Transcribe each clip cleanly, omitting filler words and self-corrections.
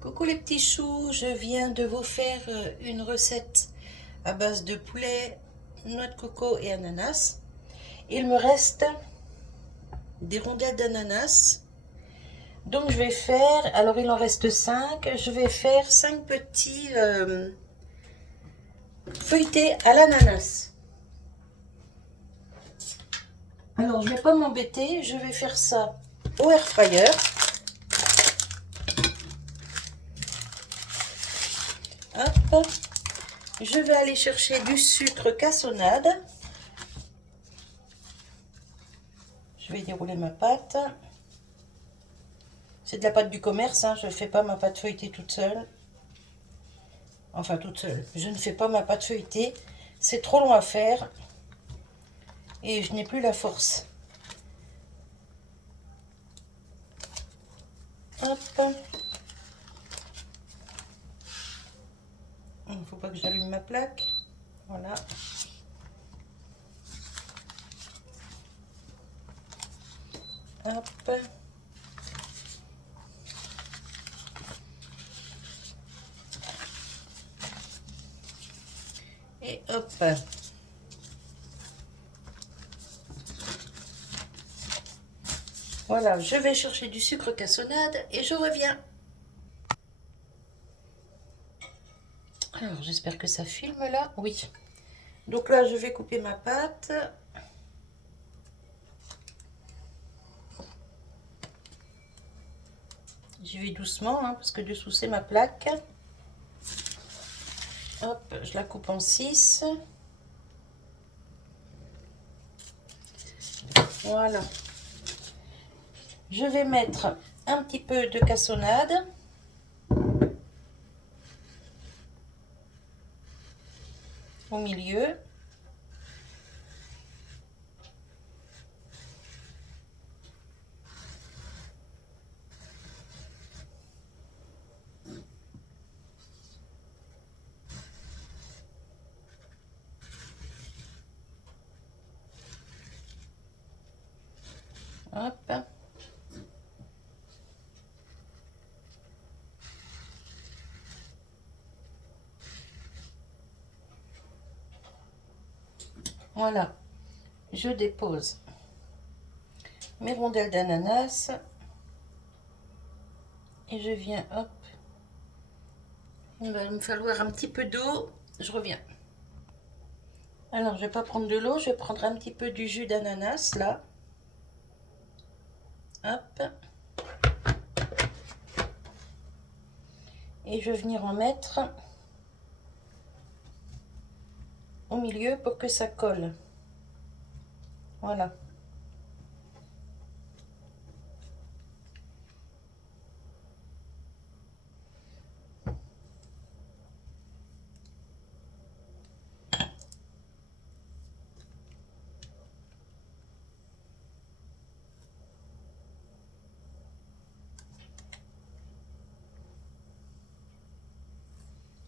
Coucou les petits choux, je viens de vous faire une recette à base de poulet, noix de coco et ananas. Il me reste des rondelles d'ananas. Donc je vais faire, alors il en reste 5, je vais faire 5 petits feuilletés à l'ananas. Alors je ne vais pas m'embêter, je vais faire ça au air fryer. Hop. Je vais aller chercher du sucre cassonade. Je vais dérouler ma pâte. C'est de la pâte du commerce, hein. Je ne fais pas ma pâte feuilletée toute seule. Enfin, toute seule. Je ne fais pas ma pâte feuilletée. C'est trop long à faire. Et je n'ai plus la force. Hop. Il ne faut pas que j'allume ma plaque. Voilà. Hop. Et hop. Voilà, je vais chercher du sucre cassonade et je reviens. Alors, j'espère que ça filme là. Oui. Donc là, je vais couper ma pâte. J'y vais doucement, hein, parce que dessous, c'est ma plaque. Hop, je la coupe en 6. Voilà. Je vais mettre un petit peu de cassonade. Au milieu. Hop. Voilà. Je dépose mes rondelles d'ananas. Et je viens, hop. Il va me falloir un petit peu d'eau. Je reviens. Alors, je vais pas prendre de l'eau. Je vais prendre un petit peu du jus d'ananas, là. Hop. Et je vais venir en mettre au milieu pour que ça colle. Voilà.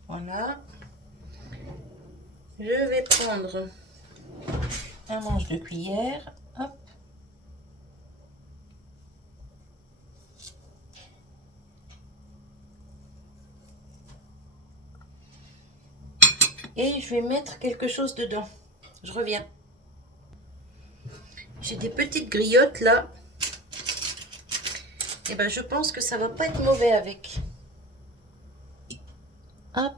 Voilà. Je vais prendre un manche de cuillère. Hop. Et je vais mettre quelque chose dedans. Je reviens. J'ai des petites griottes là. Et ben je pense que ça va pas être mauvais avec. Hop.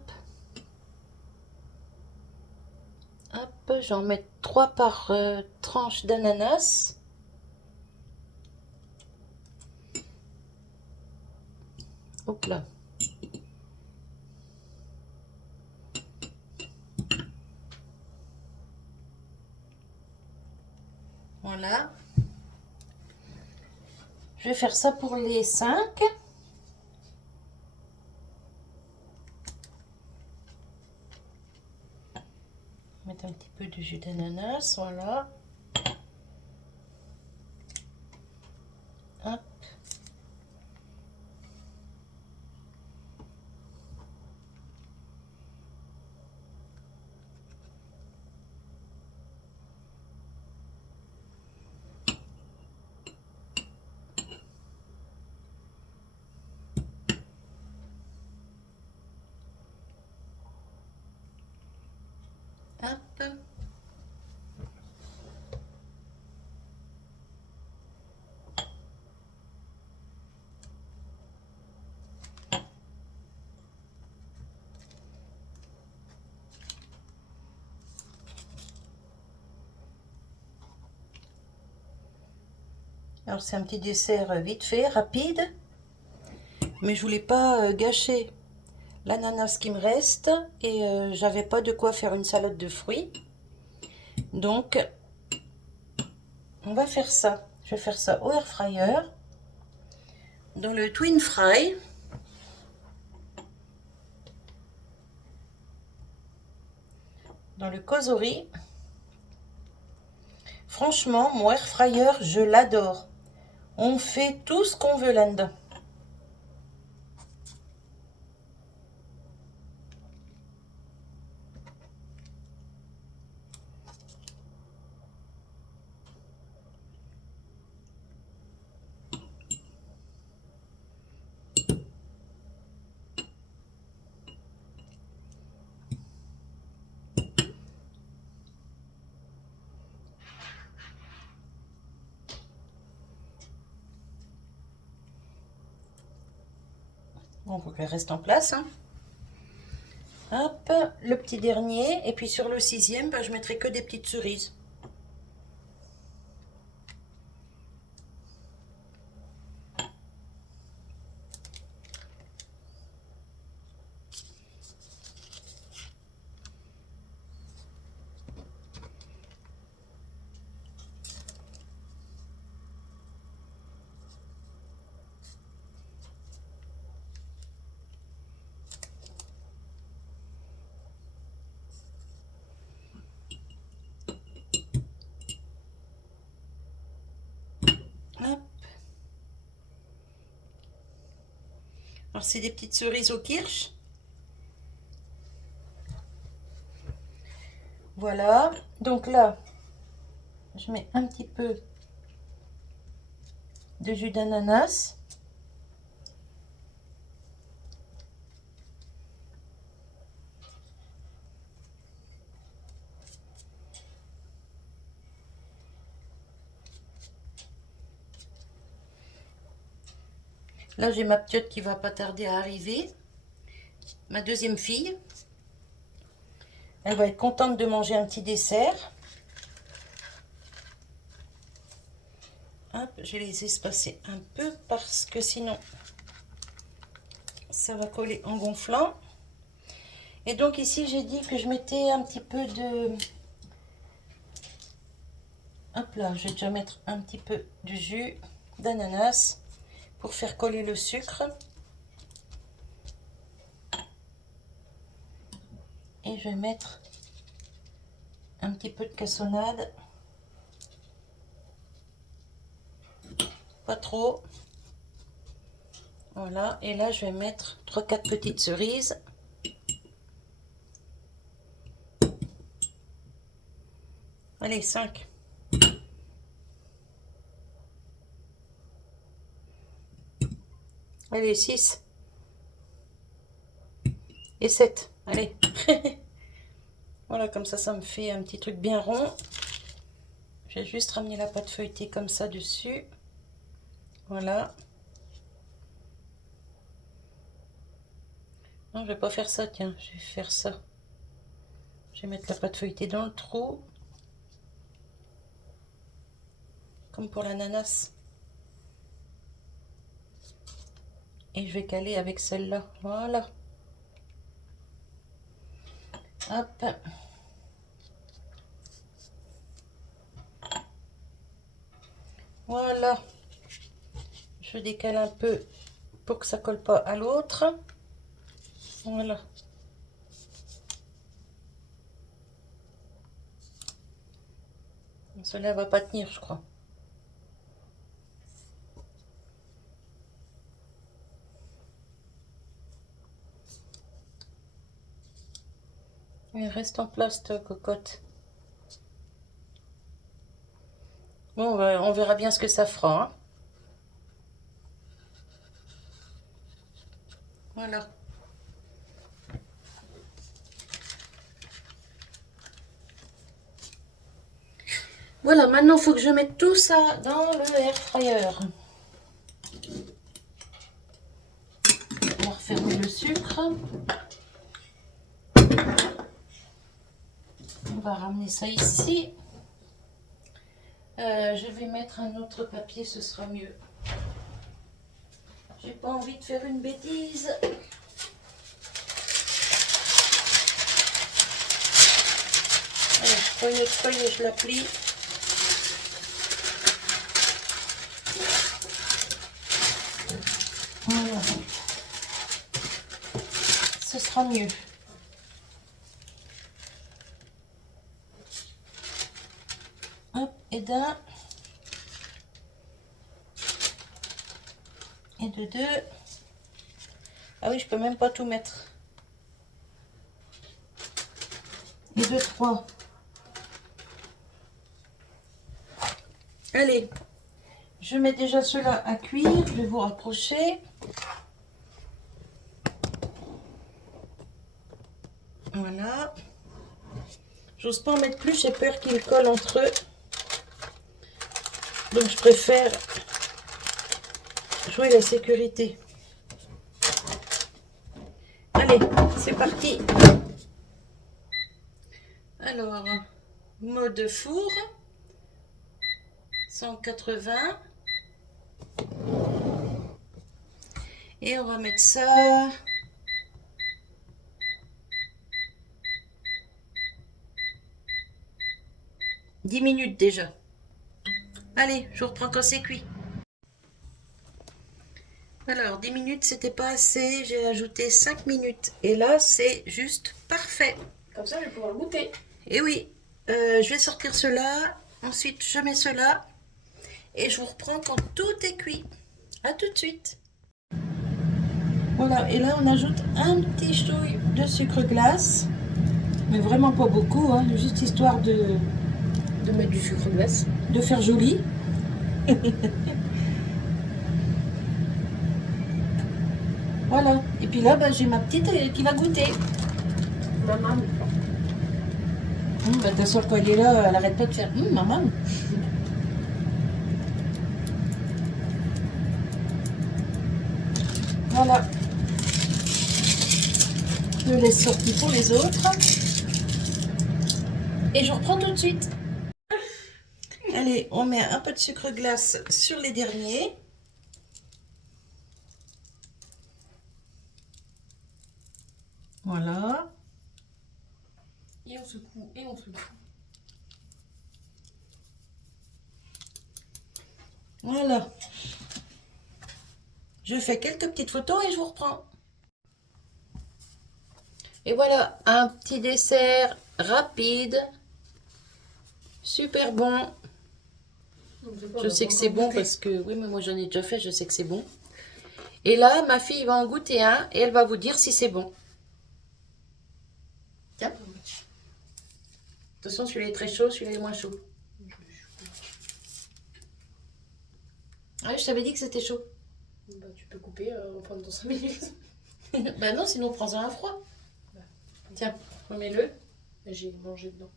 Hop, j'en mets 3 par tranche d'ananas. Hop là. Voilà. Je vais faire ça pour les 5. Mettre un petit peu de jus d'ananas, voilà. Hop. Alors c'est un petit dessert vite fait, rapide. Mais je voulais pas gâcher l'ananas qui me reste. Et j'avais pas de quoi faire une salade de fruits. Donc on va faire ça. Je vais faire ça au air fryer. Dans le Twin Fry. Dans le Cosori. Franchement, mon air fryer, je l'adore. On fait tout ce qu'on veut là-dedans. Bon, faut qu'elle reste en place. Hein. Hop, le petit dernier. Et puis sur le 6e, bah, je mettrai que des petites cerises. Hop. Alors c'est des petites cerises au kirsch. Voilà. Donc là, je mets un petit peu de jus d'ananas. Là, j'ai ma petite qui va pas tarder à arriver. Ma deuxième fille. Elle va être contente de manger un petit dessert. Hop, je vais les espacer un peu parce que sinon, ça va coller en gonflant. Et donc ici, j'ai dit que je mettais un petit peu de... Hop là, je vais déjà mettre un petit peu de jus d'ananas pour faire coller le sucre. Et je vais mettre un petit peu de cassonade. Pas trop. Voilà. Et là, je vais mettre 3-4 petites cerises. Allez, 5. Allez, 6. Et 7. Allez. Voilà, comme ça me fait un petit truc bien rond. Je vais juste ramener la pâte feuilletée comme ça dessus. Voilà. Non, je vais pas faire ça, tiens. Je vais faire ça. Je vais mettre la pâte feuilletée dans le trou. Comme pour l'ananas. Et je vais caler avec celle-là. Voilà. Hop. Voilà. Je décale un peu pour que ça colle pas à l'autre. Voilà. Cela va pas tenir, je crois. Il reste en place, ta cocotte. Bon, on verra bien ce que ça fera. Hein. Voilà. Voilà, maintenant il faut que je mette tout ça dans le air fryer. On va refermer le sucre. On va ramener ça ici. Je vais mettre un autre papier, ce sera mieux. J'ai pas envie de faire une bêtise. Allez, je feuille, je la plie. Voilà. Ce sera mieux. Hop, et d'un. Et de deux. Ah oui, je peux même pas tout mettre. Et de trois. Allez, je mets déjà cela à cuire. Je vais vous rapprocher. Voilà. J'ose pas en mettre plus, j'ai peur qu'ils collent entre eux. Donc je préfère jouer la sécurité. Allez, c'est parti. Alors, mode four, 180. Et on va mettre ça. « 10 minutes déjà. Allez, je reprends quand c'est cuit. Alors, 10 minutes, c'était pas assez. J'ai ajouté 5 minutes. Et là, c'est juste parfait. Comme ça, je vais pouvoir le goûter. Et oui, je vais sortir cela. Ensuite, je mets cela. Et je vous reprends quand tout est cuit. À tout de suite. Voilà, et là, on ajoute un petit chouille de sucre glace. Mais vraiment pas beaucoup, hein, juste histoire de mettre du sucre glace. De faire joli. Voilà. Et puis là, bah, j'ai ma petite qui va goûter. Maman. Bah, ta soeur, quand elle est là, elle arrête pas de faire maman. Voilà. Je laisse sortir pour les autres. Et je reprends tout de suite. Allez, on met un peu de sucre glace sur les derniers. Voilà. Et on secoue, et on secoue. Voilà. Je fais quelques petites photos et je vous reprends. Et voilà, un petit dessert rapide. Super bon. Je sais que c'est bon parce que... Oui, mais moi j'en ai déjà fait, je sais que c'est bon. Et là, ma fille va en goûter un et elle va vous dire si c'est bon. Tiens. De toute façon, celui-là est très chaud, celui-là est moins chaud. Ah oui, je t'avais dit que c'était chaud. Bah, tu peux couper pendant 5 minutes. Bah non, sinon prends-en un froid. Bah, tiens, remets-le. J'ai mangé dedans.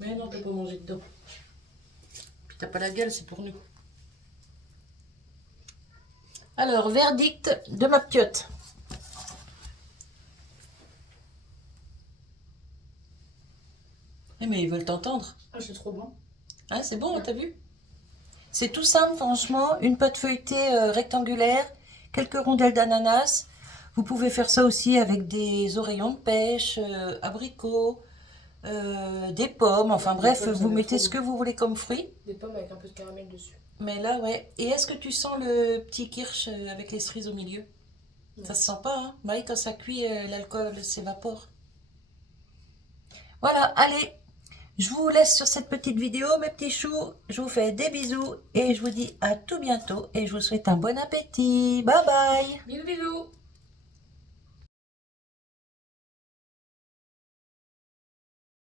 Mais non, t'as pas mangé dedans. Puis t'as pas la gueule, c'est pour nous. Alors, verdict de ma piotte. Eh mais ils veulent t'entendre. Ah, c'est trop bon. Ah, c'est bon, t'as vu? C'est tout simple, franchement. Une pâte feuilletée rectangulaire, quelques rondelles d'ananas. Vous pouvez faire ça aussi avec des oreillons de pêche, abricots, des pommes. Enfin bref, vous mettez ce que vous voulez comme fruits. Des pommes avec un peu de caramel dessus. Mais là, ouais. Et est-ce que tu sens le petit kirsch avec les cerises au milieu? Non. Ça se sent pas, hein? Bah oui, quand ça cuit, l'alcool s'évapore. Voilà, allez. Je vous laisse sur cette petite vidéo, mes petits choux. Je vous fais des bisous et je vous dis à tout bientôt. Et je vous souhaite un bon appétit. Bye bye. Bisous, bisous.